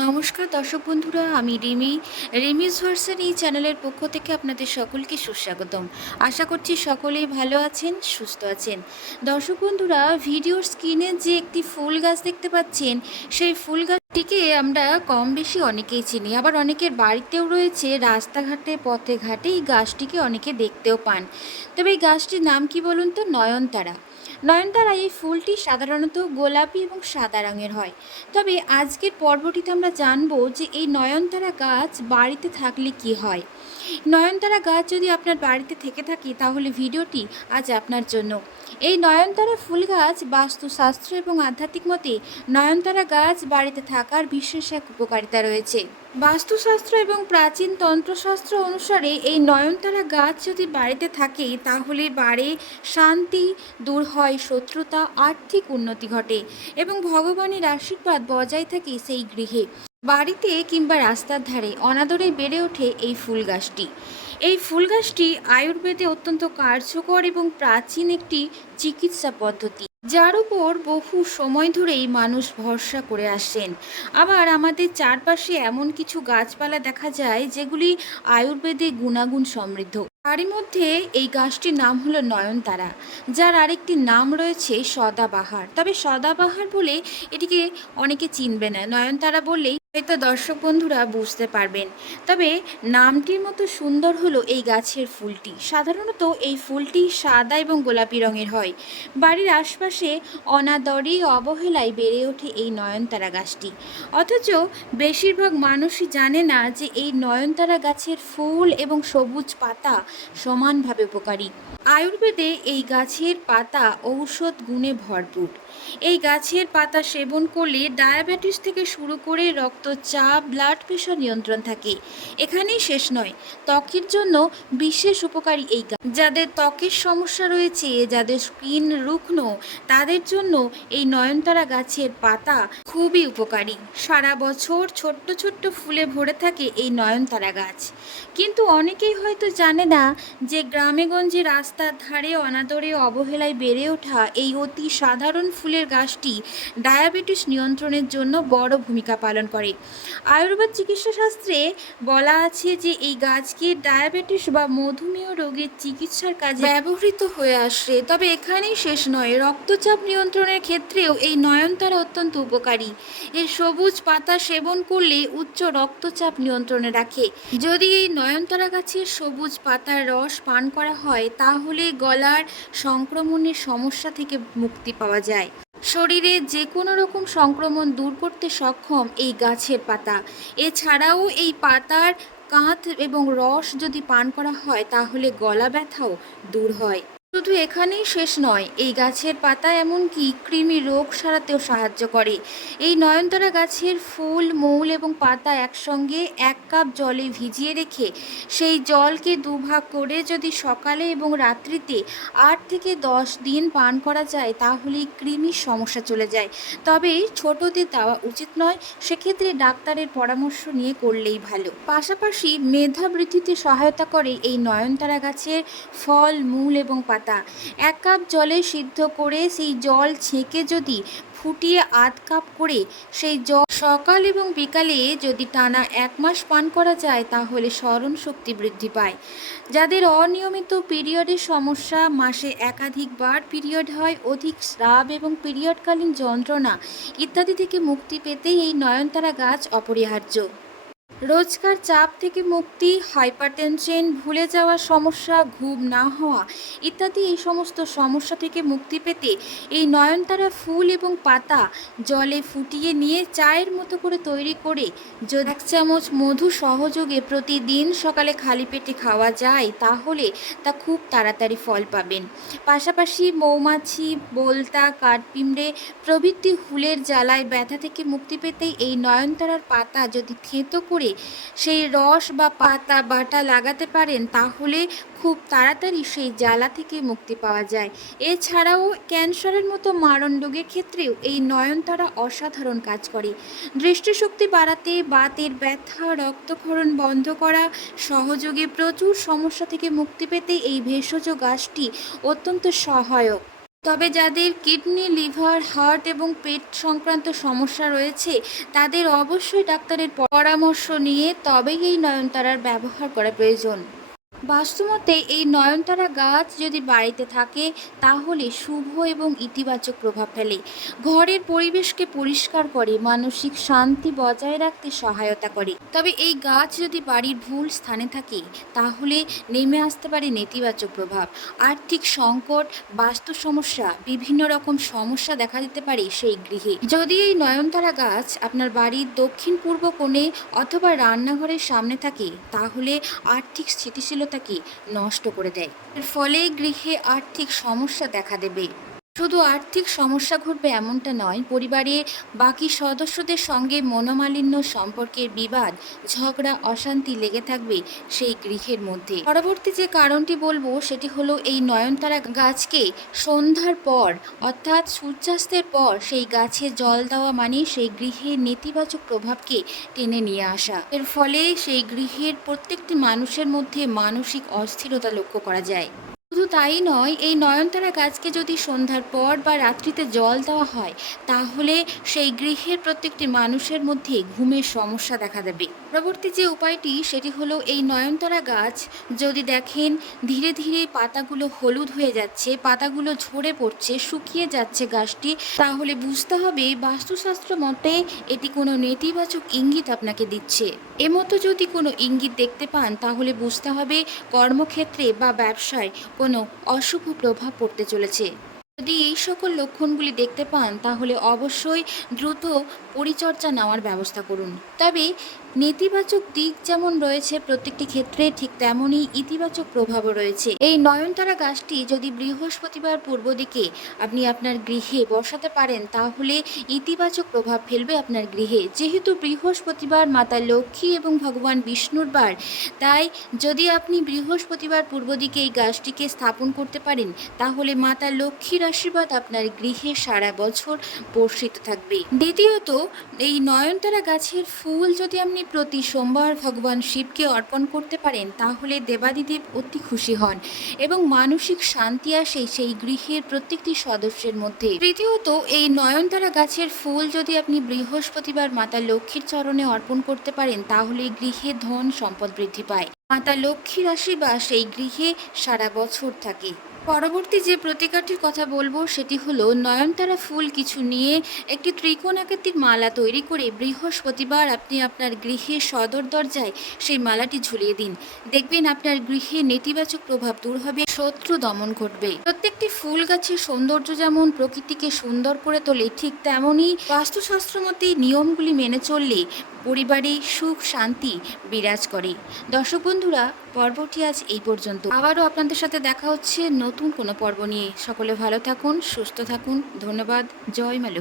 নমস্কার দর্শক বন্ধুরা, আমি রিমি। রিমিস ভার্সন এই চ্যানেলের পক্ষ থেকে আপনাদের সকলকে সুস্বাগতম। আশা করছি সকলেই ভালো আছেন, সুস্থ আছেন। দর্শক বন্ধুরা ভিডিওর স্ক্রিনে যে একটি ফুল গাছ দেখতে পাচ্ছেন, সেই ফুল গাছটিকে আমরা কম বেশি অনেকেই চিনি। আবার অনেকের বাড়িতেও রয়েছে, রাস্তাঘাটে, পথে ঘাটে এই গাছটিকে অনেকে দেখতেও পান। তবে এই গাছটির নাম কি বলুন তো? নয়নতারা। নয়নতারা এই ফুলটি সাধারণত গোলাপি এবং সাদা রঙের হয়। তবে আজকের পর্বটিতে আমরা জানব যে এই নয়নতারা গাছ বাড়িতে থাকলে কি হয়। নয়নতারা গাছ যদি আপনার বাড়িতে থেকে থাকে, তাহলে ভিডিওটি আজ আপনার জন্য। এই নয়নতারা ফুল গাছ বাস্তুশাস্ত্র এবং আধ্যাত্মিক মতে নয়নতারা গাছ বাড়িতে থাকার বিশেষ এক উপকারিতা রয়েছে। বাস্তুশাস্ত্র এবং প্রাচীন তন্ত্রশাস্ত্র অনুসারে এই নয়নতারা গাছ যদি বাড়িতে থাকে, তাহলে বাড়ে শান্তি, দূর হয় শত্রুতা, আর্থিক উন্নতি ঘটে এবং ভগবানের আশীর্বাদ বজায় থাকে সেই গৃহে। বাড়িতে কিংবা রাস্তার ধারে অনাদরে বেড়ে ওঠে এই ফুল গাছটি। এই ফুল গাছটি আয়ুর্বেদে অত্যন্ত কার্যকর এবং প্রাচীন একটি চিকিৎসা পদ্ধতি। যার উপর বহু সময় ধরেই মানুষ ভরসা করে আসেন। আবার আমাদের চারপাশে এমন কিছু গাছপালা দেখা যায়, যেগুলি আয়ুর্বেদে গুণাগুণ সমৃদ্ধ। তারই মধ্যে এই গাছটির নাম হলো নয়নতারা, যার আরেকটি নাম রয়েছে সদাবাহার। তবে সদাবাহার বলে এটিকে অনেকে চিনবে না। নয়নতারা বললেই হয়তো দর্শক বন্ধুরা বুঝতে পারবেন। তবে নামটির মতো সুন্দর হলো এই গাছের ফুলটি। সাধারণত এই ফুলটি সাদা এবং গোলাপি রঙের হয়। বাড়ির আশপাশে অনাদরে অবহেলায় বেড়ে ওঠে এই নয়নতারা গাছটি। অথচ বেশিরভাগ মানুষই জানে না যে এই নয়নতারা গাছের ফুল এবং সবুজ পাতা সমানভাবে উপকারী। আয়ুর্বেদে এই গাছের পাতা ঔষধ গুণে ভরপুর। এই গাছের পাতা সেবন করলে ডায়াবেটিস থেকে শুরু করে রক্তচাপ, ব্লাড প্রেশার নিয়ন্ত্রণ থাকে। এখানেই শেষ নয়, ত্বকের জন্য বিশেষ উপকারী এই গাছ। যাদের ত্বকের সমস্যা রয়েছে, যাদের স্কিন রুগ্ন, তাদের জন্য এই নয়নতারা গাছের পাতা খুবই উপকারী। সারা বছর ছোট্ট ছোট্ট ফুলে ভরে থাকে এই নয়নতারা গাছ। কিন্তু অনেকেই হয়তো জানে না যে গ্রামেগঞ্জে রাস্তার ধারে অনাদরে অবহেলায় বেড়ে ওঠা এই অতি সাধারণ ফুলের গাছটি ডায়াবেটিস নিয়ন্ত্রণের জন্য বড় ভূমিকা পালন করে। আয়ুর্বেদ চিকিৎসা শাস্ত্রে বলা আছে যে এই গাছকে ডায়াবেটিস বা মধুমেহ রোগের চিকিৎসার কাজে ব্যবহৃত হয়ে আসছে তবে এখানেই শেষ নয়, রক্তচাপ নিয়ন্ত্রণের ক্ষেত্রেও এই নয়নতারা অত্যন্ত উপকারী। এর সবুজ পাতা সেবন করলে উচ্চ রক্তচাপ নিয়ন্ত্রণে রাখে। যদি এই নয়নতারা গাছের সবুজ পাতার রস পান করা হয়, তাহলে গলার সংক্রমণের সমস্যা থেকে মুক্তি পাওয়া যায়। শরীরে যে কোনো রকম সংক্রমণ দূর করতে সক্ষম এই গাছের পাতা। এছাড়াও এই পাতার কাঁধ এবং রস যদি পান করা হয়, তাহলে গলা ব্যথাও দূর হয়। শুধু এখানেই শেষ নয়, এই গাছের পাতা এমনকি কৃমি রোগ সারাতেও সাহায্য করে। এই নয়নতারা গাছের ফুল, মূল এবং পাতা একসঙ্গে এক কাপ জলে ভিজিয়ে রেখে সেই জলকে দুভাগ করে যদি সকালে এবং রাত্রিতে আট থেকে দশ দিন পান করা যায় তাহলে কৃমির সমস্যা চলে যায়। তবে ছোটদের দেওয়া উচিত নয়, সেক্ষেত্রে ডাক্তারের পরামর্শ নিয়ে করলেই ভালো। পাশাপাশি মেধা বৃদ্ধিতে সহায়তা করে এই নয়নতারা গাছের ফল, মূল এবং পাতা পাতা। এক কাপ জলে সিদ্ধ করে সেই জল ছেঁকে যদি ফুটিয়ে আধ কাপ করে সেই জল সকাল এবং বিকালে যদি টানা এক মাস পান করা যায়, তাহলে স্মরণ শক্তি বৃদ্ধি পায়। যাদের অনিয়মিত পিরিয়ডের সমস্যা, মাসে একাধিকবার পিরিয়ড হয়, অধিক স্রাব এবং পিরিয়ডকালীন যন্ত্রণা ইত্যাদি থেকে মুক্তি পেতেই এই নয়নতারা গাছ অপরিহার্য। রোজকার চাপ থেকে মুক্তি, হাইপারটেনশন, ভুলে যাওয়া সমস্যা, ঘুম না হওয়া ইত্যাদি এই সমস্ত সমস্যা থেকে মুক্তি পেতে এই নয়নতারা ফুল এবং পাতা জলে ফুটিয়ে নিয়ে চায়ের মতো করে তৈরি করে যদি এক চামচ মধু সহযোগে প্রতিদিন সকালে খালি পেটে খাওয়া যায়, তাহলে তা খুব তাড়াতাড়ি ফল পাবেন। পাশাপাশি মৌমাছি, বোলতা কাঠপিমড়ে প্রভৃতি হুলের জ্বালায় ব্যথা থেকে মুক্তি পেতেই এই নয়নতারার পাতা যদি থেঁতো করে সেই রস বা পাতা বাটা লাগাতে পারেন, তাহলে খুব তাড়াতাড়ি সেই জ্বালা থেকে মুক্তি পাওয়া যায়। এছাড়াও ক্যান্সারের মতো মারণ রোগের ক্ষেত্রেও এই নয়নতারা অসাধারণ কাজ করে। দৃষ্টিশক্তি বাড়াতে বাতের ব্যথা, রক্তক্ষরণ বন্ধ করা, সহযোগে প্রচুর সমস্যা থেকে মুক্তি পেতে এই ভেষজ গাছটি অত্যন্ত সহায়ক। তবে যাদের কিডনি, লিভার, হার্ট এবং পেট সংক্রান্ত সমস্যা রয়েছে, তাদের অবশ্যই ডাক্তারের পরামর্শ নিয়ে তবেই এই নয়নতারার ব্যবহার করা প্রয়োজন। বাস্তুমতে এই নয়নতারা গাছ যদি বাড়িতে থাকে, তাহলে শুভ এবং ইতিবাচক প্রভাব ফেলে। ঘরের পরিবেশকে পরিষ্কার করে, মানসিক শান্তি বজায় রাখতে সহায়তা করে। তবে এই গাছ যদি বাড়ির ভুল স্থানে থাকে, তাহলে নেমে আসতে পারে নেতিবাচক প্রভাব। আর্থিক সংকট, বাস্তু সমস্যা, বিভিন্ন রকম সমস্যা দেখা দিতে পারে সেই গৃহে। যদি এই নয়নতারা গাছ আপনার বাড়ির দক্ষিণ পূর্ব কোণে অথবা রান্নাঘরের সামনে থাকে, তাহলে আর্থিক স্থিতিশীলতাকে নষ্ট করে দেয়। এর ফলে গৃহে আর্থিক সমস্যা দেখা দেবে। শুধু আর্থিক সমস্যা ঘটবে এমনটা নয়, পরিবারে বাকি সদস্যদের সঙ্গে মনোমালিন্য সম্পর্কের বিবাদ, ঝগড়া, অশান্তি লেগে থাকবে সেই গৃহের মধ্যে। পরবর্তী যে কারণটি বলব, সেটি হলো এই নয়নতারা গাছকে সন্ধ্যার পর, অর্থাৎ সূর্যাস্তের পর, সেই গাছে জল দেওয়া মানে সেই গৃহের নেতিবাচক প্রভাবকে টেনে নিয়ে আসা। এর ফলে সেই গৃহের প্রত্যেকটি মানুষের মধ্যে মানসিক অস্থিরতা লক্ষ্য করা যায়। শুধু তাই নয়, এই নয়নতারা গাছকে যদি সন্ধ্যার পর বা রাত্রিতে জল দেওয়া হয়, তাহলে সেই গৃহের প্রত্যেকটি মানুষের মধ্যে ঘুমের সমস্যা দেখা দেবে। পরবর্তী যে উপায়টি, সেটি হলো এই নয়নতরা গাছ যদি দেখেন, ধীরে ধীরে পাতাগুলো হলুদ হয়ে যাচ্ছে, পাতাগুলো ঝরে পড়ছে, শুকিয়ে যাচ্ছে গাছটি, তাহলে বুঝতে হবে বাস্তুশাস্ত্র মতে এটি কোনো নেতিবাচক ইঙ্গিত আপনাকে দিচ্ছে। এমতো যদি কোনো ইঙ্গিত দেখতে পান, তাহলে বুঝতে হবে কর্মক্ষেত্রে বা ব্যবসায় কোনো অশুভ প্রভাব পড়তে চলেছে। যদি এই সকল লক্ষণগুলি দেখতে পান, তাহলে অবশ্যই দ্রুত পরিচর্যা নেওয়ার ব্যবস্থা করুন। তবে নেতিবাচক দিক যেমন রয়েছে প্রত্যেকটি ক্ষেত্রে, ঠিক তেমনই ইতিবাচক প্রভাবও রয়েছে। এই নয়নতারা গাছটি যদি বৃহস্পতিবার পূর্ব দিকে আপনি আপনার গৃহে বসাতে পারেন, তাহলে ইতিবাচক প্রভাব ফেলবে আপনার গৃহে। যেহেতু বৃহস্পতিবার মাতা লক্ষ্মী এবং ভগবান বিষ্ণুর বার, তাই যদি আপনি বৃহস্পতিবার পূর্ব দিকে এই গাছটিকে স্থাপন করতে পারেন, তাহলে মাতা লক্ষ্মীর আশীর্বাদ আপনার গৃহে সারা বছর বর্ষিত থাকবে। দ্বিতীয়ত, এই নয়নতারা গাছের ফুল যদি আপনি প্রতি সোমবার ভগবান শিবকে অর্পণ করতে পারেন, তাহলে দেবাদিদেব অতি খুশি হন এবং মানসিক শান্তি আসে সেই গৃহের প্রত্যেকটি সদস্যের মধ্যে। তৃতীয়ত, এই নয়নতারা গাছের ফুল যদি আপনি বৃহস্পতিবার মাতা লক্ষ্মীর চরণে অর্পণ করতে পারেন, তাহলে গৃহে ধন সম্পদ বৃদ্ধি পায়। মাতা লক্ষ্মীর আশীর্বাদ সেই গৃহে সারা বছর থাকে। পরবর্তী যে প্রতিকারটির কথা বলব, সেটি হলো নয়নতারা ফুল কিছু নিয়ে একটি ত্রিকোণ আকৃতির মালা তৈরি করে বৃহস্পতিবার আপনি আপনার গৃহে সদর দরজায় সেই মালাটি ঝুলিয়ে দিন। দেখবেন আপনার গৃহে নেতিবাচক প্রভাব দূর হবে, শত্রু দমন ঘটবে। প্রত্যেকটি ফুল গাছের সৌন্দর্য যেমন প্রকৃতিকে সুন্দর করে তোলে, ঠিক তেমনই বাস্তুশাস্ত্র মতে নিয়মগুলি মেনে চললে পরিবারে সুখ, শান্তি বিরাজ করে। দর্শক বন্ধুরা, পর্বটি আজ এই পর্যন্ত। আবারও আপনাদের সাথে দেখা হচ্ছে নতুন কোনো পর্ব নিয়ে। সকলে ভালো থাকুন, সুস্থ থাকুন। ধন্যবাদ। জয় মালু